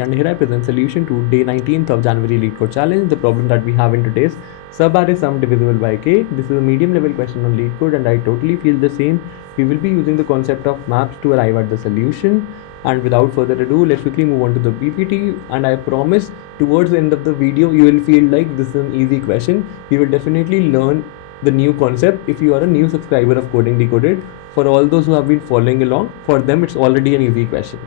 And here I present solution to day 19th of January Leetcode challenge. The problem that we have in today's subarray sum divisible by k. This is a medium level question on Leetcode and I totally feel the same. We will be using the concept of maps to arrive at the solution. And without further ado, let's quickly move on to the PPT. And I promise towards the end of the video, you will feel like this is an easy question. You will definitely learn the new concept if you are a new subscriber of Coding Decoded. For all those who have been following along, for them it's already an easy question.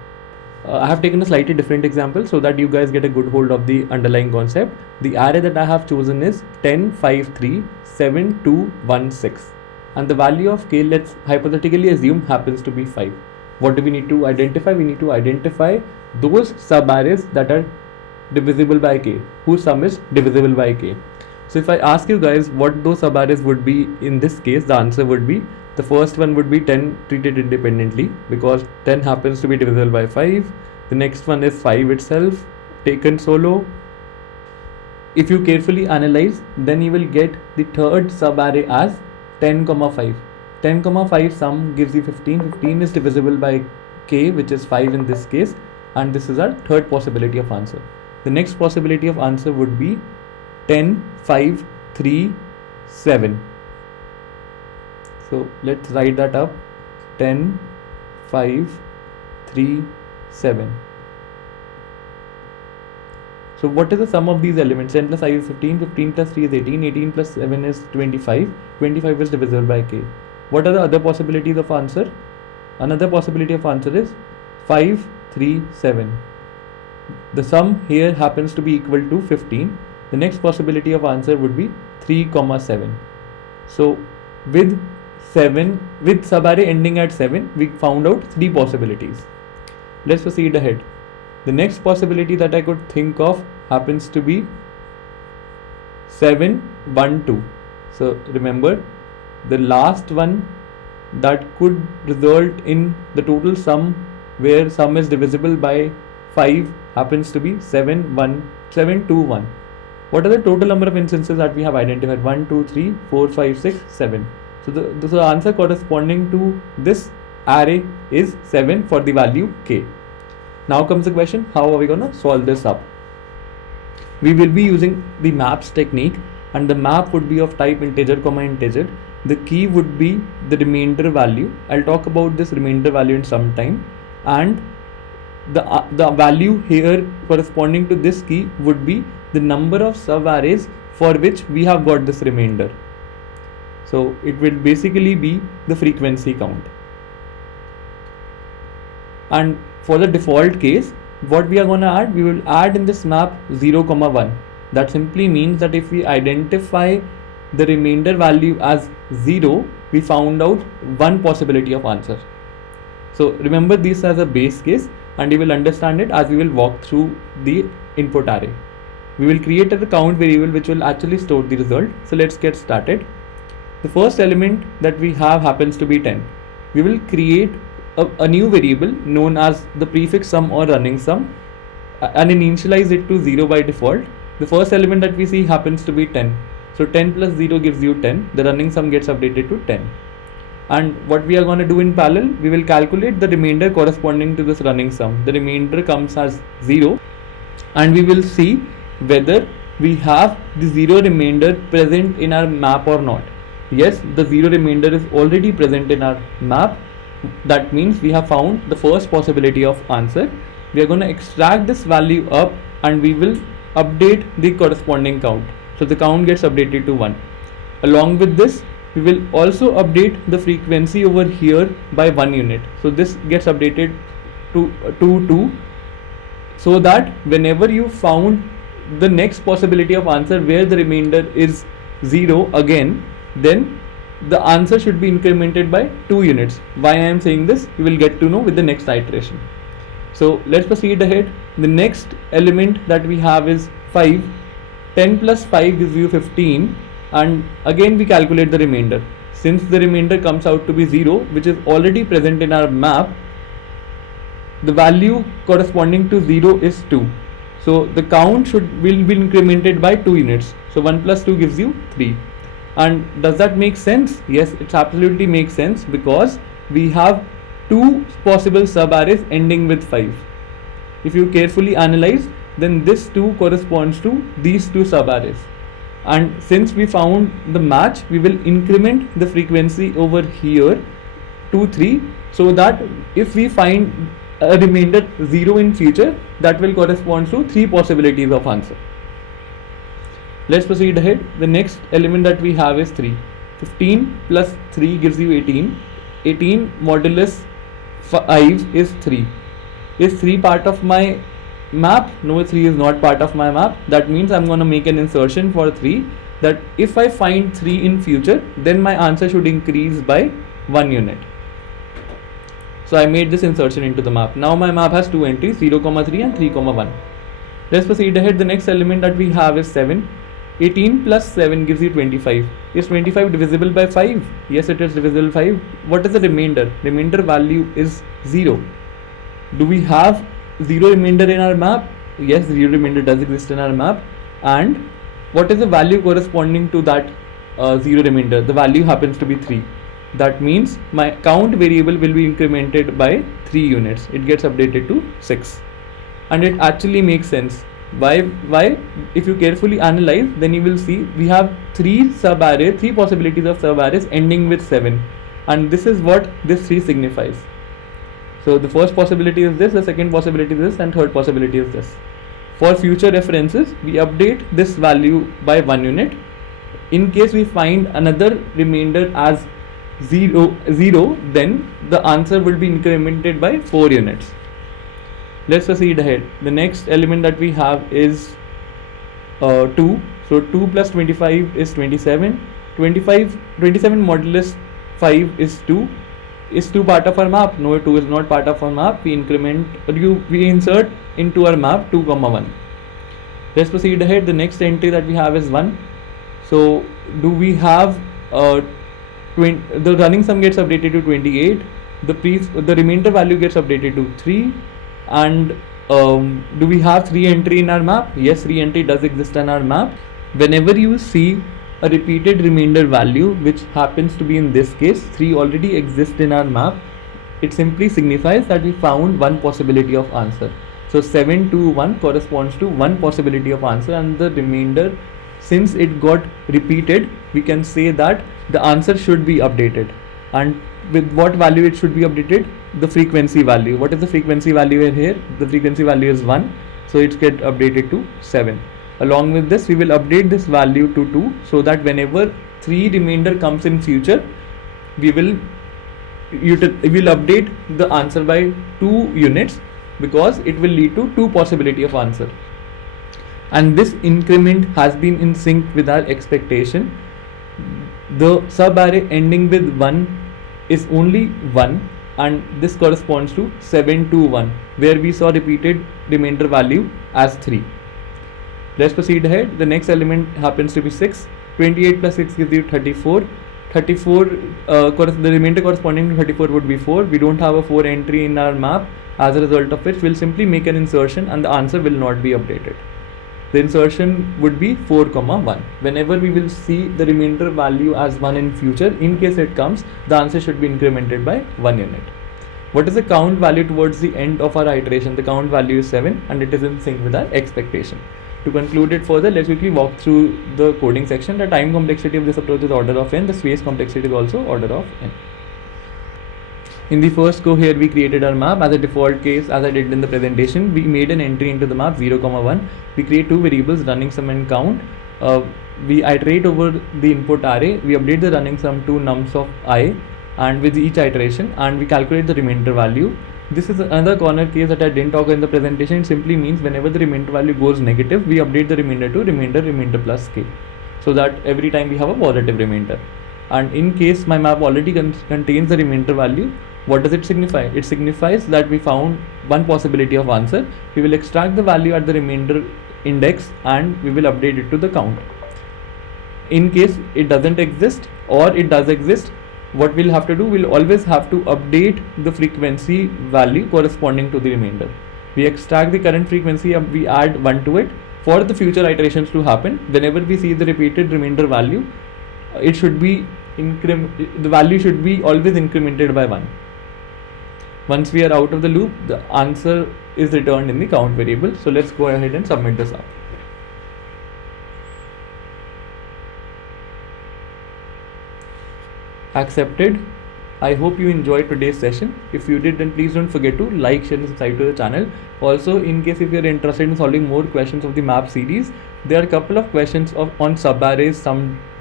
I have taken a slightly different example so that you guys get a good hold of the underlying concept. The array that I have chosen is 10, 5, 3, 7, 2, 1, 6. And the value of k, let's hypothetically assume, happens to be 5. What do we need to identify? We need to identify those subarrays that are divisible by k, whose sum is divisible by k. So if I ask you guys what those subarrays would be in this case, the answer would be, the first one would be 10 treated independently because 10 happens to be divisible by 5. The next one is 5 itself taken solo. If you carefully analyze, then you will get the third subarray as 10, 5. 10, 5 sum gives you 15. 15 is divisible by k, which is 5 in this case, and this is our third possibility of answer. The next possibility of answer would be 10, 5, 3, 7. So let's write that up. 10, 5, 3, 7. So what is the sum of these elements? 10 plus 5 is 15, 15 plus 3 is 18, 18 plus 7 is 25, 25 is divisible by k. What are the other possibilities of answer? Another possibility of answer is 5, 3, 7. The sum here happens to be equal to 15. The next possibility of answer would be 3, 7. So with subarray ending at 7, we found out 3 possibilities. Let's proceed ahead. The next possibility that I could think of happens to be 7, 1, 2. So remember, the last one that could result in the total sum where sum is divisible by 5 happens to be 7, 2, 1. What are the total number of instances that we have identified? 1, 2, 3, 4, 5, 6, 7. So the answer corresponding to this array is 7 for the value k. Now comes the question, how are we going to solve this up? We will be using the maps technique, and the map would be of type integer, integer. The key would be the remainder value. I'll talk about this remainder value in some time, and the value here corresponding to this key would be the number of subarrays for which we have got this remainder. So it will basically be the frequency count. And for the default case, what we are going to add, we will add in this map 0, 1. That simply means that if we identify the remainder value as 0, we found out one possibility of answer. So remember this as a base case, and you will understand it as we will walk through the input array. We will create a count variable which will actually store the result. So let's get started. The first element that we have happens to be 10. We will create a new variable known as the prefix sum or running sum and initialize it to 0 by default. The first element that we see happens to be 10. So 10 plus 0 gives you 10. The running sum gets updated to 10. And what we are going to do in parallel, we will calculate the remainder corresponding to this running sum. The remainder comes as 0, and we will see whether we have the 0 remainder present in our map or not. Yes, the 0 remainder is already present in our map. That means we have found the first possibility of answer. We are going to extract this value up and we will update the corresponding count. So the count gets updated to 1. Along with this, we will also update the frequency over here by 1 unit. So this gets updated to 2, so that whenever you found the next possibility of answer where the remainder is 0 again, then the answer should be incremented by 2 units. Why I am saying this, you will get to know with the next iteration. So let's proceed ahead. The next element that we have is 5. 10 plus 5 gives you 15, and again we calculate the remainder. Since the remainder comes out to be 0, which is already present in our map, the value corresponding to 0 is 2. So the count will be incremented by 2 units. So 1 plus 2 gives you 3. And does that make sense? Yes, it absolutely makes sense because we have two possible subarrays ending with 5. if you carefully analyze, then this 2 corresponds to these two subarrays. And since we found the match, we will increment the frequency over here to 3, so that if we find a remainder 0 in future, that will correspond to 3 possibilities of answer. Let's proceed ahead. The next element that we have is 3. 15 plus 3 gives you 18. 18 modulus 5 is 3. Is 3 part of my map? No, 3 is not part of my map. That means I'm going to make an insertion for 3, that if I find 3 in future, then my answer should increase by 1 unit. So I made this insertion into the map. Now my map has 2 entries, 0, 3 and 3, 1. Let's proceed ahead. The next element that we have is 7. 18 plus 7 gives you 25. Is 25 divisible by 5? Yes, it is divisible by 5. What is the remainder? Remainder value is 0. Do we have 0 remainder in our map? Yes, 0 remainder does exist in our map. And what is the value corresponding to that 0 remainder? The value happens to be 3. That means my count variable will be incremented by 3 units. It gets updated to 6. And it actually makes sense. Why? If you carefully analyze, then you will see we have 3 possibilities of subarrays ending with 7. And this is what this 3 signifies. So the first possibility is this, the second possibility is this, and third possibility is this. For future references, we update this value by 1 unit. In case we find another remainder as 0, then the answer will be incremented by 4 units. Let's proceed ahead. The next element that we have is 2. So 2 plus 25 is 27. 27 modulus 5 is 2. Is 2 part of our map? No, 2 is not part of our map. We insert into our map 2, 1. Let's proceed ahead. The next entry that we have is 1. So do we have the running sum gets updated to 28. The remainder value gets updated to 3. And do we have 3 entry in our map? Yes, 3 entry does exist in our map. Whenever you see a repeated remainder value, which happens to be in this case 3 already exists in our map, it simply signifies that we found one possibility of answer. So 7 to 1 corresponds to one possibility of answer, and the remainder, since it got repeated, we can say that the answer should be updated. And with what value it should be updated? The frequency value. What is the frequency value here? The frequency value is 1, so it's get updated to 7. Along with this, we will update this value to 2, so that whenever 3 remainder comes in future, we will update the answer by 2 units, because it will lead to 2 possibility of answer. And this increment has been in sync with our expectation. The subarray ending with 1 is only 1, and this corresponds to 7 to 1, where we saw repeated remainder value as 3. Let's proceed ahead. The next element happens to be 6. 28 plus 6 gives you 34. 34, the remainder corresponding to 34 would be 4. We don't have a 4 entry in our map, as a result of which we'll simply make an insertion and the answer will not be updated. The insertion would be 4, 1. Whenever we will see the remainder value as 1 in future, in case it comes, the answer should be incremented by 1 unit. What is the count value towards the end of our iteration? The count value is 7, and it is in sync with our expectation. To conclude it further, let's quickly walk through the coding section. The time complexity of this approach is order of n. The space complexity is also order of n. In the first go here, we created our map. As a default case, as I did in the presentation, we made an entry into the map 0, 1. We create 2 variables, running sum and count. We iterate over the input array. We update the running sum to nums of I, and with each iteration, and we calculate the remainder value. This is another corner case that I didn't talk in the presentation. It simply means whenever the remainder value goes negative, we update the remainder to remainder plus k, so that every time we have a positive remainder. And in case my map already contains the remainder value, what does it signify? It signifies that we found one possibility of answer. We will extract the value at the remainder index and we will update it to the count. In case it doesn't exist or it does exist, what we'll have to do, we'll always have to update the frequency value corresponding to the remainder. We extract the current frequency and we add 1 to it. For the future iterations to happen, whenever we see the repeated remainder value, it should be the value should be always incremented by 1. Once we are out of the loop, the answer is returned in the count variable. So let's go ahead and submit this up. Accepted. I hope you enjoyed today's session. If you did, then please don't forget to like, share and subscribe to the channel. Also, in case if you're interested in solving more questions of the map series, there are a couple of questions on Subarray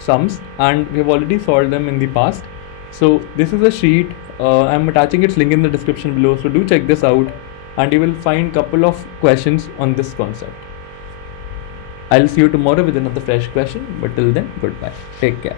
sums, and we have already solved them in the past. So this is a sheet. I'm attaching its link in the description below, so do check this out and you will find couple of questions on this concept. I'll see you tomorrow with another fresh question, but till then, goodbye. Take care.